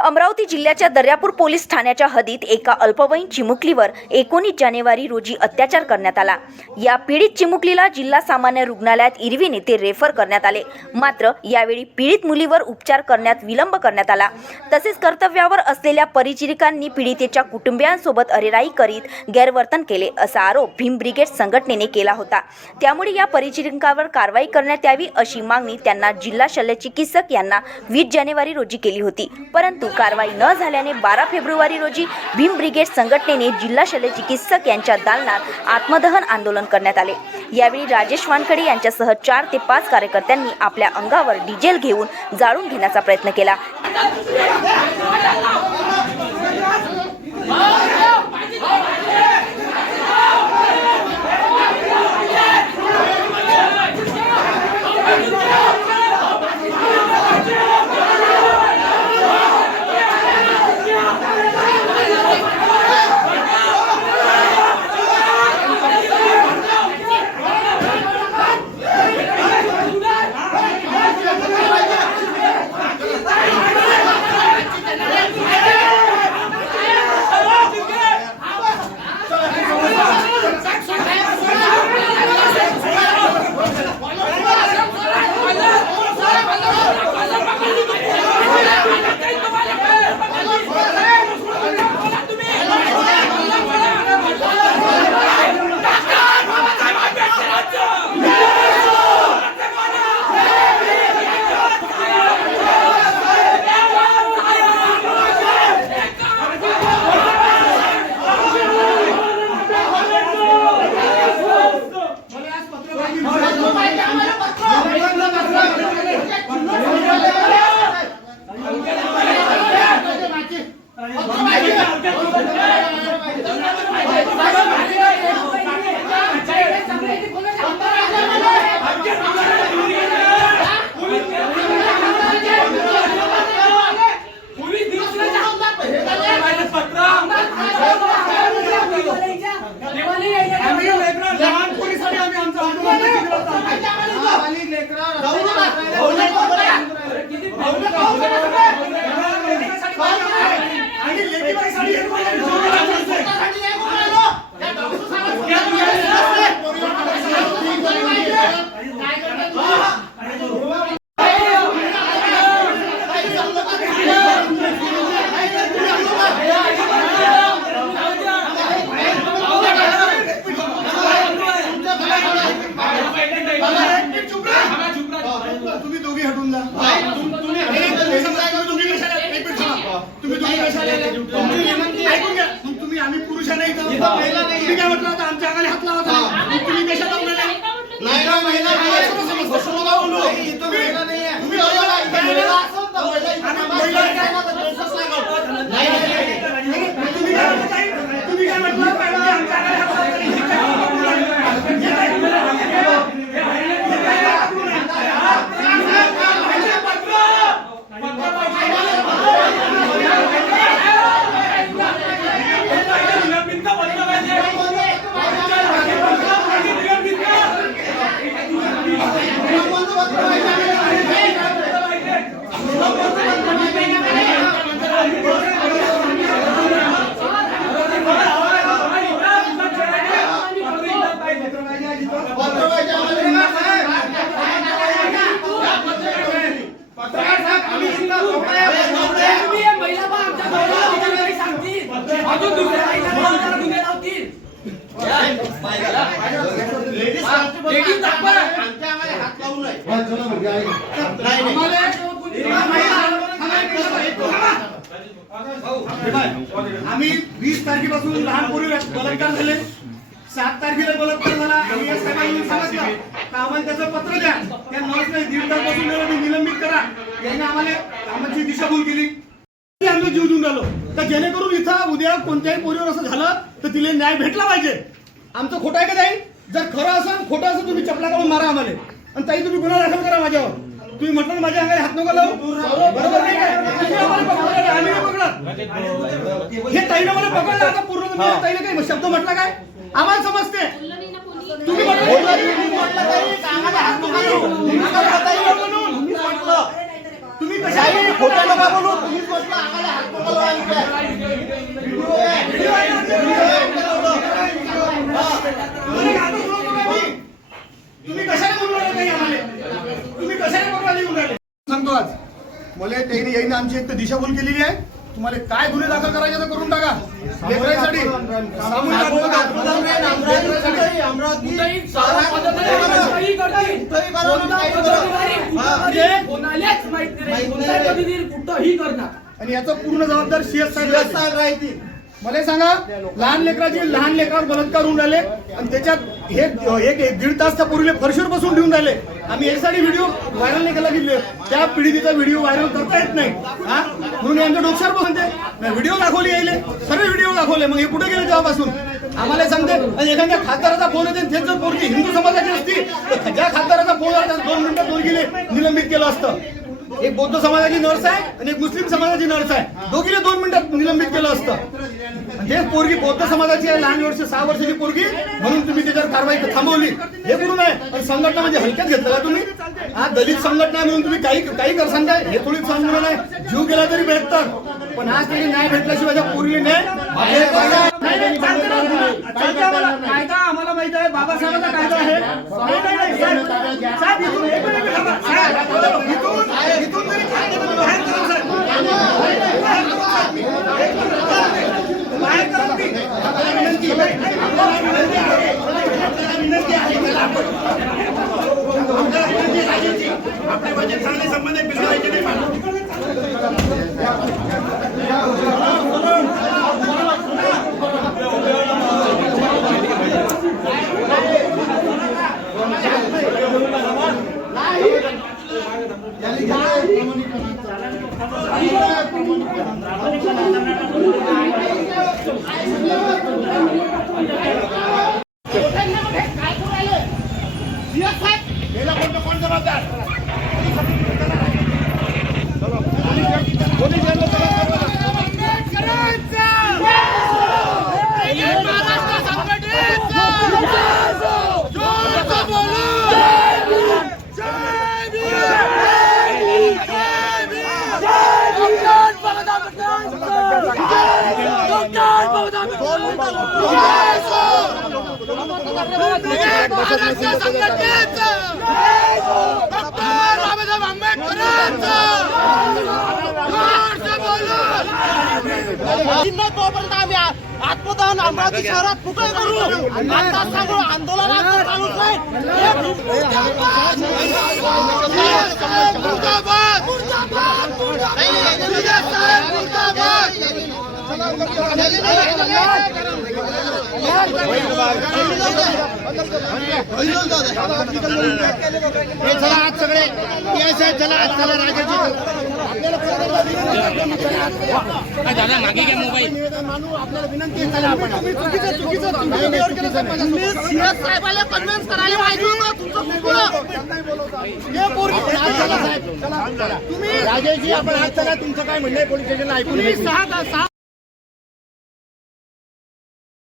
अमरावती जिल्ह्याच्या दर्यापूर पोलीस ठाण्याच्या हद्दीत एका अल्पवयीन चिमुकलीवर 19 जानेवारी रोजी अत्याचार करण्यात आला। या पीडित चिमुकलीला जिल्हा सामान्य रुग्णालयात इरविन येथे रेफर करण्यात आले। मात्र यावेळी पीडित मुलीवर उपचार करण्यात विलंब करण्यात आला। तसेच कर्तव्यावर असलेल्या परिचारिकांनी पीडितेच्या कुटुंबियांसोबत अरेराई करीत गैरवर्तन केले असा आरोप भीम ब्रिगेड संघटनेने केला होता। त्यामुळे या परिचारिकांवर कारवाई करण्यात यावी अशी मागणी त्यांना जिल्हा शल्यचिकित्सक यांना 20 जानेवारी रोजी केली होती। परंतु कारवाई न झाल्याने 12 फेब्रुवारी रोजी भीम ब्रिगेड संघटनेने जिल्हा शल्यचिकित्सक यांच्या दालनात आत्मदहन आंदोलन करण्यात आले। यावेळी राजेश वानखडे यांच्यासह 4 ते 5 कार्यकर्त्यांनी आपल्या अंगावर डिझेल घेऊन जाळून घेण्याचा प्रयत्न केला। आम्ही पुरुष नाही का? तुम्ही काय म्हटलं होतं? आमच्या अंगाला हात लावत होता। तुम्ही कशाला बोलले? नाही ना, महिला नाही। कशाला का बोलू? इथं महिला नाही आहे। तुम्ही महिला आहे, इथं महिला असेल तर महिला काय ना तर तसंच नाही करत। नाही तुम्ही काय म्हटलं? तुम्ही काय म्हटलं? पहिला आमच्या अंगाला हात लावत आम्ही 20 तारखेपासून लहान पोरी बलात्कार झाले, 7 तारखेला बलात्कार झाला आणि या सगळ्यांनी सांगितलं तर आम्हाला त्याचं पत्र द्या। त्या नर्सने 1.5 तासापासून निलंबित करा। यांनी आम्हाला कामाची दिशाभूल केली। आम्ही जीव देऊन राहिलो तर जेणेकरून इथं उद्या कोणत्याही पोरीवर असं झालं तर तिला न्याय भेटला पाहिजे। आमचं खोटं आहे का ताई? जर खरं असेल खोटं असेल तुम्ही चपला काढून मारा आम्हाला आणि ताई तुम्ही गुन्हा दाखल करा माझ्यावर। तुम्ही म्हटलं माझ्या अंगाला हात नको लावू, बरोबर नाही काय? आम्ही पकडलं, हे ताईने मला पकडलं। आता पूर्ण ताईने काही शब्द म्हटला काय? आम्हाला समजते तुम्ही तुम्ही कशा खोटा नका बोलू, तुम्हीच म्हटलं आम्हाला आमची एक तर दिशाभूल केलेली आहे. तुम्हाला काय गुन्हे दाखल करायचे तर करून टाका. लेकरांसाठी सामूहिक कुठंही करणार आणि याचं पूर्ण जबाबदार CS साहेब राहतील. मला सांगा, लहान लेकरावर बलात्कार होऊन राहिले आणि त्याच्यात हे एक दीड तास त्या पोरीले फरशीवर बसून ठेवून राहिले. आम्ही यासाठी व्हिडिओ व्हायरल नाही केला की त्या पीडितेचा व्हिडिओ व्हायरल करता येत नाही हा, म्हणून आमच्या डोक्यावर बसते. व्हिडिओ दाखवली यायले, सर्व व्हिडिओ दाखवले. मग हे कुठे गेले तेव्हापासून आम्हाला सांगते. आणि एखाद्या खासदाराचा फोन येते, तेच जर पोरगी हिंदू समाजाची असती तर ज्या खासदाराचा फोन आला 2 मिनिटात पोरगीले निलंबित केलं असतं. एक बौद्ध समाजाची नर्स आहे आणि एक मुस्लिम समाजाची नर्स आहे, दोघीले 2 मिनिटात निलंबित केलं असतं. तेच पोरगी बौद्ध समाजाची आहे, लहान वर्ष 6 वर्षाची पोरगी, म्हणून तुम्ही त्याच्यावर कारवाई थांबवली. हे करून आहे. आणि संघटना म्हणजे हलक्यात घेतलं का तुम्ही? हा दलित संघटना म्हणून तुम्ही काही करसान काय? हे थोडीच समजून नाही. जीव गेला तरी बेहतर, पण आज तरी न्याय भेटल्याशिवाय त्या पोरगी कायदा आम्हाला माहित आहे. बाबासाहेबांचा कायदा आहे. साहेब, इथून तरी बाहेर करा साहेब. बाहेर करा ती. विनंती आहे. आपले म्हणजे चांगले संबंध बिघडायचे नाही. कोण जबाबदार? तोपर्यंत आम्ही आत्मदहन अमरावती शहरात कुठे करू? आता सांगू आंदोलन आमचं चालूच नाही. चला आज सगळे चला आज चला राजाजी दादा मागे घ्या मोबाईल. आपल्याला विनंती आहे. चला आपण साहेबाला कन्व्हिन्स करायला पाहिजे होतं तुमचं तुम्ही राजेशजी आपण आज चला. तुमचं काय म्हणणं आहे पोलीस स्टेशनला ऐकून